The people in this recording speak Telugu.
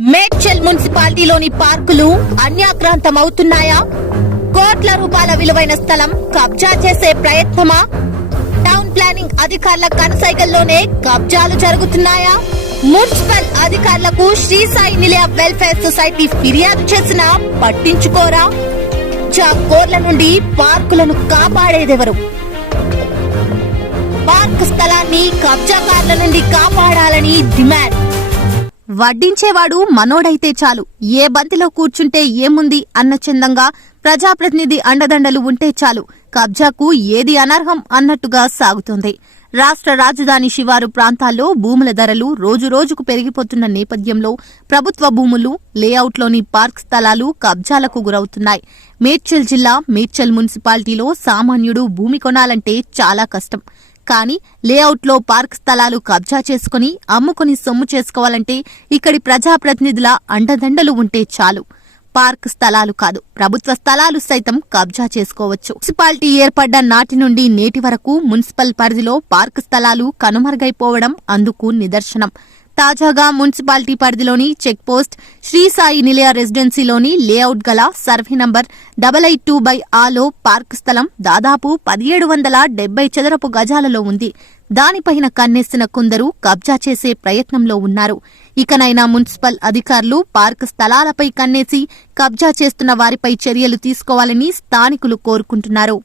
మేడ్చల్ మున్సిపాలిటీలోని పార్కులు అన్యాక్రాంతమవుతున్నాయా? కోట్ల రూపాయల విలువైన స్థలం కబ్జా చేసే ప్రయత్నమా? టౌన్ ప్లానింగ్ అధికారుల కనసైకల్లోనే కబ్జాలు జరుగుతున్నాయా? మున్సిపల్ అధికారులకు శ్రీ సాయి నిలయ వెల్ఫేర్ సొసైటీ ఫిర్యాదు చేసినా పట్టించుకోరా? చాకోర్ల నుండి పార్కులను కాపాడేదెవరు? పార్క్ స్థలాన్ని కబ్జాకారుల నుండి కాపాడాలని డిమాండ్. వడ్డించేవాడు మనోడైతే చాలు. ఏ బంతిలో కూర్చుంటే ఏముంది అన్న చందంగా ప్రజాప్రతినిధి అండదండలు ఉంటే చాలు. కబ్జాకు ఏది అనర్హం అన్నట్టుగా సాగుతోంది. రాష్ట్ర రాజధాని శివారు ప్రాంతాల్లో భూముల ధరలు రోజురోజుకు పెరిగిపోతున్న నేపథ్యంలో ప్రభుత్వ భూములు లేఅవుట్లోని పార్క్ స్థలాలు కబ్జాలకు గురవుతున్నాయి. మేడ్చల్ జిల్లా మేడ్చల్ మున్సిపాలిటీలో సామాన్యుడు భూమి కొనాలంటే చాలా కష్టం. కానీ లేఅవుట్లో పార్క్ స్థలాలు కబ్జా చేసుకుని అమ్ముకుని సొమ్ము చేసుకోవాలంటే ఇక్కడి ప్రజాప్రతినిధుల అండదండలు ఉంటే చాలు. పార్క్ స్థలాలు కాదు ప్రభుత్వ స్థలాలు సైతం కబ్జా చేసుకోవచ్చు. మున్సిపాలిటీ ఏర్పడ్డ నాటి నుండి నేటి వరకు మున్సిపల్ పరిధిలో పార్క్ స్థలాలు కనుమరుగైపోవడం అందుకు నిదర్శనం. తాజాగా మున్సిపాలిటీ పరిధిలోని చెక్ పోస్ట్ శ్రీ సాయి నిలయ రెసిడెన్సీలోని లేఅవుట్ గల survey number double eight two by ఆలో పార్క్ స్థలం దాదాపు పదిహేడు వందల డెబ్బై చదరపు గజాలలో ఉంది. దానిపైన కన్నేసిన కొందరు కబ్జా చేసే ప్రయత్నంలో ఉన్నారు. ఇకనైనా మున్సిపల్ అధికారులు పార్క్ స్థలాలపై కన్నేసి కబ్జా చేస్తున్న వారిపై చర్యలు తీసుకోవాలని స్థానికులు కోరుకుంటున్నారు.